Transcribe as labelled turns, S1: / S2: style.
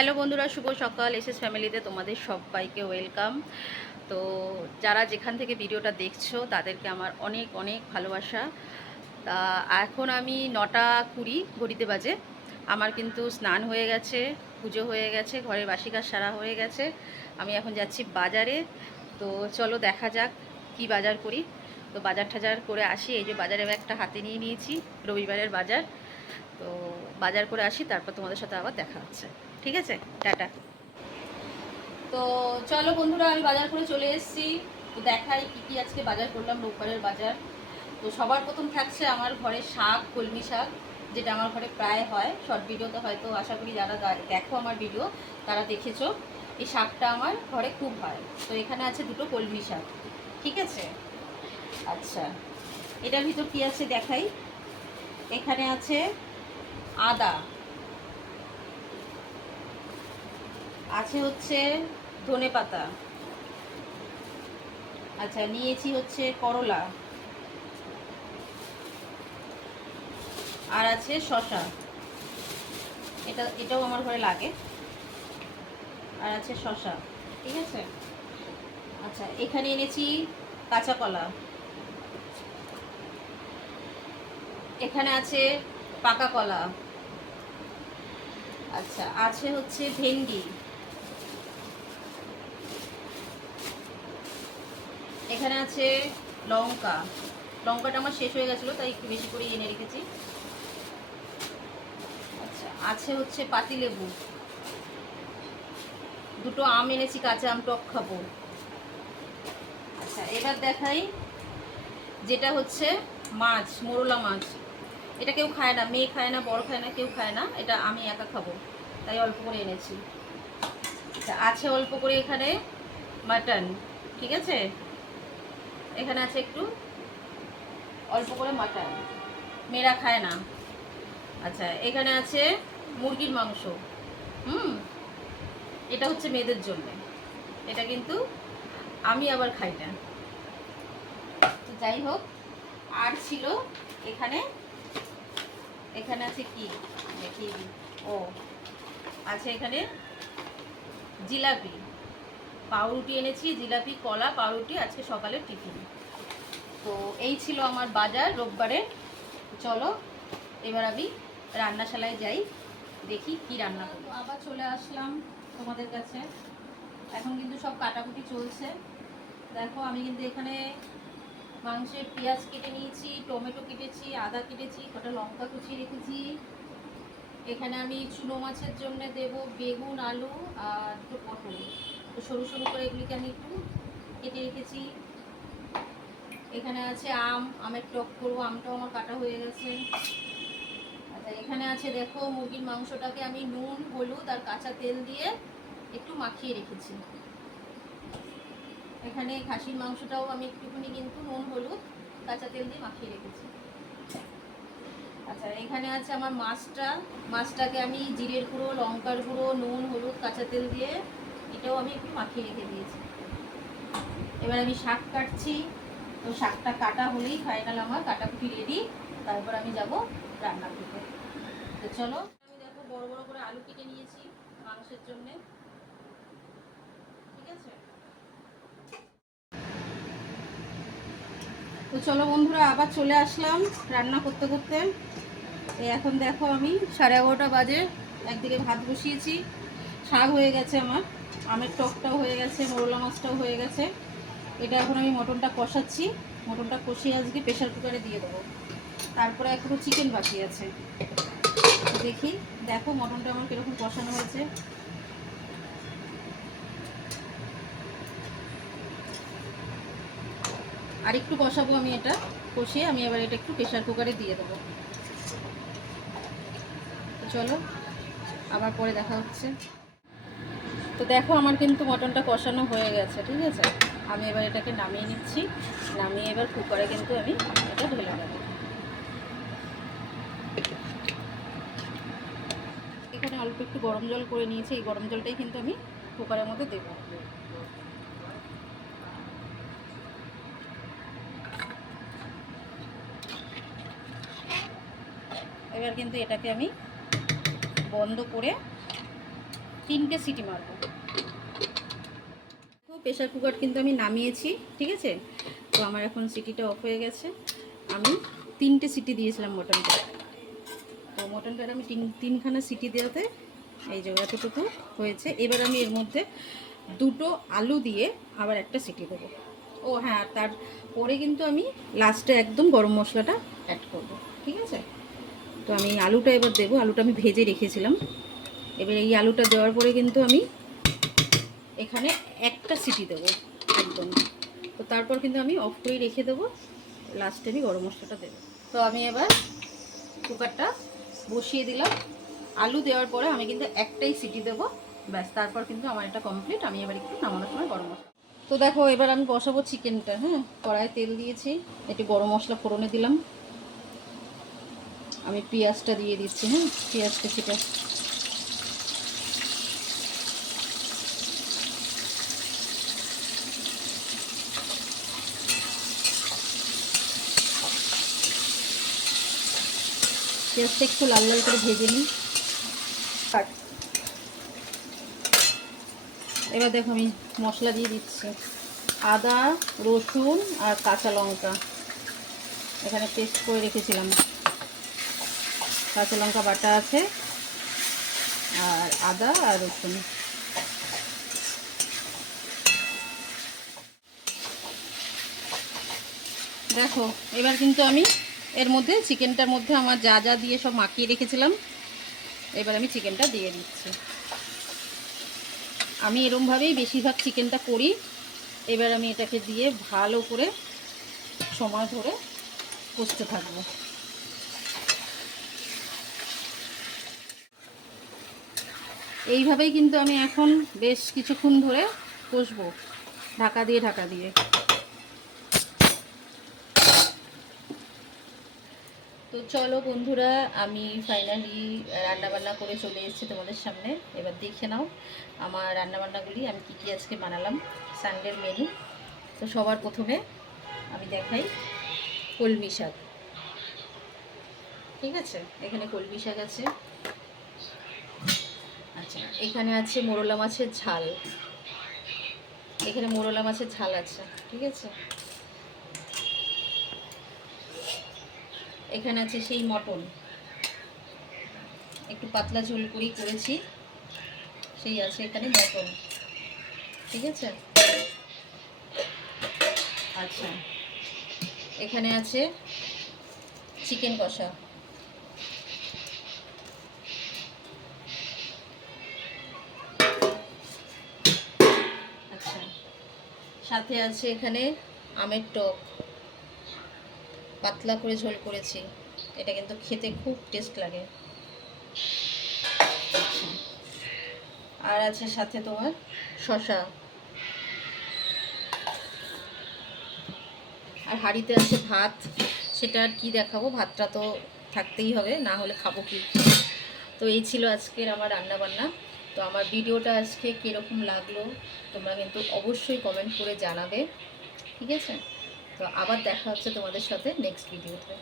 S1: Hello বন্ধুরা, শুভ সকাল। SS ফ্যামিলিতে তোমাদের সবাইকে ওয়েলকাম। তো যারা যেখান থেকে ভিডিওটা দেখছ, তাদেরকে আমার অনেক অনেক ভালোবাসা। তা এখন আমি নটা কুড়ি, ঘড়িতে বাজে। আমার কিন্তু স্নান হয়ে গেছে, পুজো হয়ে গেছে, ঘরের বাসি কাজ সারা হয়ে গেছে। আমি এখন যাচ্ছি বাজারে। তো চলো দেখা যাক কি বাজার করি। তো বাজার টাজার করে আসি। এই যে বাজারে একটা হাতে নিয়ে নিয়েছি, রবিবারের বাজার। তো বাজার করে আসি, তারপর তোমাদের সাথে আবার দেখা হচ্ছে। ঠিক আছে? টাটা। তো চলো বন্ধুরা, আমি বাজার করে চলে এসেছি। তো দেখাই কী কী আজকে বাজার করলাম রোববারের বাজার। তো সবার প্রথম থাকছে আমার ঘরে শাক, কলমি শাক, যেটা আমার ঘরে প্রায় হয়। শর্ট ভিডিওতে হয়তো আশা করি যারা দেখো আমার ভিডিও, তারা দেখেছ। এই শাকটা আমার ঘরে খুব হয়। তো এখানে আছে দুটো কলমি শাক। ঠিক আছে? আচ্ছা। এটার ভিতর কী আছে দেখাই? এখানে আছে আদা। আছে হচ্ছে ধনে পাতা। আচ্ছা নিয়েছি হচ্ছে করলা। আর আছে শশা এটা, এটাও আমার ঘরে লাগে। আর আছে শশা ঠিক আছে? আচ্ছা এখানে এনেছি কাঁচা কলা। এখানে আছে পাকা কলা। আচ্ছা আছে হচ্ছে ভেন্ডি। এখানে আছে লঙ্কা। লঙ্কাটা আমার শেষ হয়ে গেছিল, তাই একটু বেশি করে এনে রেখেছি। আচ্ছা আছে হচ্ছে পাতিলেবু। দুটো আম এনেছি, কাঁচা আম, টক খাব। আচ্ছা এবার দেখাই যেটা হচ্ছে মাছ, মোরলা মাছ। এটা কেউ খায় না, মেয়ে খায় না, বড় খায় না, কেউ খায় না, এটা আমি একা খাব, তাই অল্প করে এনেছি। আচ্ছা আছে অল্প করে এখানে মাটন, ঠিক আছে? এখানে আছে একটু অল্প করে মাটন। মেয়েরা খায় না। আচ্ছা এখানে আছে মুরগির মাংস। হুম, এটা হচ্ছে মেয়েদের জন্য। এটা কিন্তু আমি আবার খাই না। তো যাই হোক, আর ছিল এখানে এখানে আছে কি? দেখি। ও, আছে এখানে জিলাপি। পাউরুটি এনেছি, জিলাপি, কলা, পাউরুটি, আজকে সকালের টিফিন। তো এই ছিল আমার বাজার রোববারে। চলো, এবার আমি রান্নাশালায় যাই, দেখি কি রান্না করব আবার চলে আসলাম তোমাদের কাছে। এখন কিন্তু সব কাটাকুটি চলছে। দেখো, আমি কিন্তু এখানে মাংসের পেঁয়াজ কেটে নিয়েছি, টমেটো কেটেছি, আদা কেটেছি, কটা লঙ্কা কুচিয়ে রেখেছি। এখানে আমি চুনো মাছের জন্য দেব বেগুন, আলু আর একটু পটল। তো সরু সরু করে এগুলিকে আমি একটু কেটে রেখেছি। এখানে আছে আম, আমের টক করব, আমটাও আমার কাটা হয়ে গেছে। আচ্ছা এখানে আছে দেখো মুরগির মাংসটাকে আমি নুন, হলুদ আর কাঁচা তেল দিয়ে একটু মাখিয়ে রেখেছি। এখানে খাসির মাংসটাও আমি একটুখানি কিন্তু নুন, হলুদ, কাঁচা তেল দিয়ে মাখিয়ে রেখেছি। আচ্ছা এখানে আছে আমার মাছটা। মাছটাকে আমি জিরের গুঁড়ো, লঙ্কার গুঁড়ো, নুন, হলুদ, কাঁচা তেল দিয়ে এটাও আমি একটু মাখিয়ে রেখে দিয়েছি। এবার আমি শাক কাটছি। তো শাকটা কাটা হলেই ফাইনাল আমার কাটাকুটি রেডি তারপর আমি যাব রান্না করতে। তো চলো, আমি দেখো বড় বড় করে আলু কেটে নিয়েছি মাংসের জন্যে। ঠিক আছে? তো চলো বন্ধুরা, আবার চলে আসলাম রান্না করতে করতে। এখন দেখো আমি সাড়ে এগারোটা বাজে। একদিকে ভাত বসিয়েছি। শাক হয়ে গেছে আমার। আমের টকটাও হয়ে গেছে, মোরলা মাছটাও হয়ে গেছে। এটা এখন আমি মটনটা কষাচ্ছি। মটনটা কষিয়ে আজকে প্রেশার কুকারে দিয়ে দেবো। তারপরে এখনও চিকেন বাকি আছে। দেখি, দেখো মটনটা আমার কীরকম কষানো হয়েছে। আর একটু কষাবো আমি এটা। কষিয়ে আমি এবার এটা একটু প্রেশার কুকারে দিয়ে দেবো। চলো, আবার পরে দেখা হচ্ছে। তো দেখো আমার কিন্তু মটনটা কষানো হয়ে গেছে, ঠিক আছে? আমি এবার এটাকে নামিয়ে নিচ্ছি। নামিয়ে এবার কুকারে কিন্তু আমি এটা ঢেলে দেবো। এখানে অল্প একটু গরম জল করে নিয়েছি, এই গরম জলটাই কিন্তু আমি কুকারের মধ্যে দেবো। এবার কিন্তু এটাকে আমি বন্ধ করে তিনটে সিটি মারবো প্রেশার কুকার কিন্তু আমি নামিয়েছি, ঠিক আছে? তো আমার এখন সিটিটা অফ হয়ে গেছে। আমি তিনটে সিটি দিয়েছিলাম মটনটা। তো মটনটা আমি তিন, তিনখানা সিটি দেওয়াতে এই যে এতটুকু হয়েছে। এবার আমি এর মধ্যে দুটো আলু দিয়ে আবার একটা সিটি দেবো। ও হ্যাঁ আর তারপরে কিন্তু আমি লাস্টে একদম গরম মশলাটা অ্যাড করব, ঠিক আছে? তো আমি আলুটা এবার দেবো। আলুটা আমি ভেজে রেখেছিলাম। এবার এই আলুটা দেওয়ার পরে কিন্তু আমি এখানে একটা সিটি দেবো, একদম। তো তারপর কিন্তু আমি অফ করে রেখে দেবো লাস্টে আমি গরম মশলাটা দেবো। তো আমি এবার কুকারটা বসিয়ে দিলাম। আলু দেওয়ার পরে আমি কিন্তু একটাই সিটি দেবো। ব্যাস, তারপর কিন্তু আমার এটা কমপ্লিট আমি এবার একটু নামানোর সময় গরম মশলা। তো দেখো, এবার আমি বসাবো চিকেনটা হ্যাঁ? কড়াইয়ে তেল দিয়েছি, একটু গরম মশলা ফোড়নে দিলাম। আমি পেঁয়াজটা দিয়ে দিচ্ছি হ্যাঁ? পেঁয়াজটা সেটা পেঁয়াজটা একটু লাল লাল করে ভেজে নিই। এবার দেখো আমি মশলা দিয়ে দিচ্ছি। আদা রসুন আর কাঁচা লঙ্কা। এখানে পেস্ট করে রেখেছিলাম। কাঁচা লঙ্কা বাটা আছে আর আদা আর রসুন। দেখো এবার কিন্তু আমি এর মধ্যে চিকেনটার মধ্যে আমার যা যা দিয়ে সব মাখিয়ে রেখেছিলাম, এবার আমি চিকেনটা দিয়ে দিচ্ছি। আমি এরমভাবেই বেশিরভাগ চিকেনটা করি। এবার আমি এটাকে দিয়ে ভালো করে সময় ধরে কষতে থাকব। এইভাবেই কিন্তু আমি এখন বেশ কিছুক্ষণ ধরে কষবো, ঢাকা দিয়ে ঢাকা দিয়ে। তো চলো বন্ধুরা, আমি ফাইনালি রান্নাবান্না করে চলে এসেছি তোমাদের সামনে। এবার দেখে নাও আমার রান্নাবান্নাগুলি, আমি কী কী আজকে বানালাম। সানডের মেনু তো সবার প্রথমে আমি দেখাই কলমি শাক। ঠিক আছে? এখানে কলমি শাক আছে। আচ্ছা এখানে আছে মোরলা মাছের ঝাল। এখানে মোরলা মাছের ঝাল আছে। ঠিক আছে? এখানে আছে সেই মটন। একটু পাতলা ঝোল করেই করেছি। সেই আছে এখানে মটন। ঠিক আছে? আচ্ছা। এখানে আছে চিকেন কষা। আচ্ছা। সাথে আছে এখানে আমের টক। পাতলা করে ঝোল করেছি। এটা কিন্তু খেতে খুব টেস্ট লাগে। আর আছে সাথে তোমার শশা আর হাঁড়িতে আছে ভাত। সেটা আর কি দেখাবো? ভাতটা তো থাকতেই হবে, না হলে খাব কি? তো এই ছিল আজকের আমার রান্না বান্না তো আমার ভিডিওটা আজকে কীরকম লাগল, তোমরা কিন্তু অবশ্যই কমেন্ট করে জানাবে। ঠিক আছে? তো আবার দেখা হচ্ছে তোমাদের সাথে নেক্সট ভিডিওতে